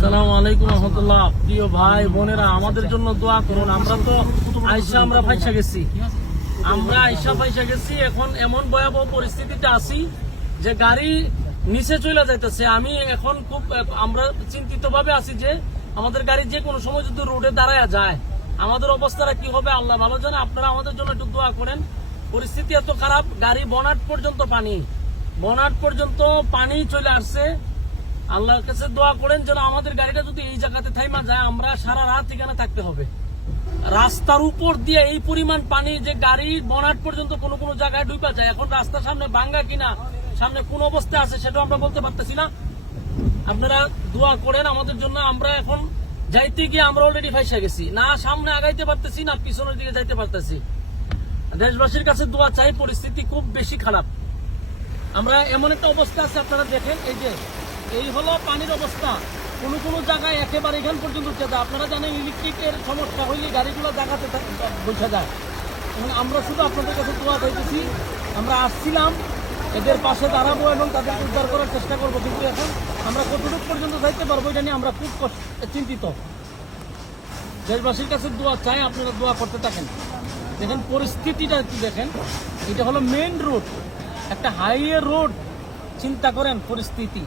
আসসালামু আলাইকুম রহমতুল্লাহ। প্রিয় ভাই বোনেরা, আমাদের জন্য দোয়া করুন। আমরা তো আমরা ফাইসা গেছি, এখন এমন ভয়াবহ পরিস্থিতিতে আছি যে গাড়ি নিচে চলে যাইতেছে। আমি এখন খুব আমরা চিন্তিত ভাবে আছি যে আমাদের গাড়ি যে কোনো সময় যদি রোডে দাঁড়ায় যায় আমাদের অবস্থাটা কি হবে আল্লাহ ভালো জানে। আপনারা আমাদের জন্য একটু দোয়া করেন। পরিস্থিতি এত খারাপ, গাড়ি বনাট পর্যন্ত পানি চলে আসছে। আল্লাহর কাছে দোয়া করেন যেন আমাদের গাড়িটা যদি এই জায়গাতে থাইমা যায়, আমরা সারা রাত এখানে থাকতে হবে। রাস্তার উপর দিয়ে এই পরিমাণ পানি যে গাড়ি বনাট পর্যন্ত কোনো কোনো জায়গায় ডুবা যায়। এখন রাস্তার সামনে ভাঙ্গা কিনা, সামনে কোন অবস্থায় আছে সেটা আমরা বলতে পারতেছি না। আপনারা দোয়া করেন আমাদের জন্য। আমরা এখন যাইতে গিয়ে আমরা অলরেডি ফাইসা গেছি, না সামনে আগাইতে পারতেছি না পিছনের দিকে যাইতে পারতেছি। দেশবাসীর কাছে দোয়া চাই, পরিস্থিতি খুব বেশি খারাপ। আমরা এমন একটা অবস্থা আছে, আপনারা দেখেন এই হলো পানির অবস্থা। কোন কোন জায়গায় একেবারে এখান পর্যন্ত উঠে যায়। আপনারা জানেন ইলেকট্রিকের সমস্যা হইলে গাড়িগুলো জায়গাতে বসে যায়। এবং আমরা শুধু আপনাদের কাছে দোয়া চাইতেছি। আমরা আসছিলাম, এদের পাশে দাঁড়াবো এবং তাদের উদ্ধার করার চেষ্টা করবো, কিন্তু এখন আমরা কতটুকু পর্যন্ত যাইতে পারবো এটা নিয়ে আমরা খুব চিন্তিত। দেশবাসীর কাছে দোয়া চাই, আপনারা দোয়া করতে থাকেন। দেখেন পরিস্থিতিটা একটু দেখেন, এটা হলো মেইন রোড, একটা হাইওয়ে রোড। চিন্তা করেন পরিস্থিতি।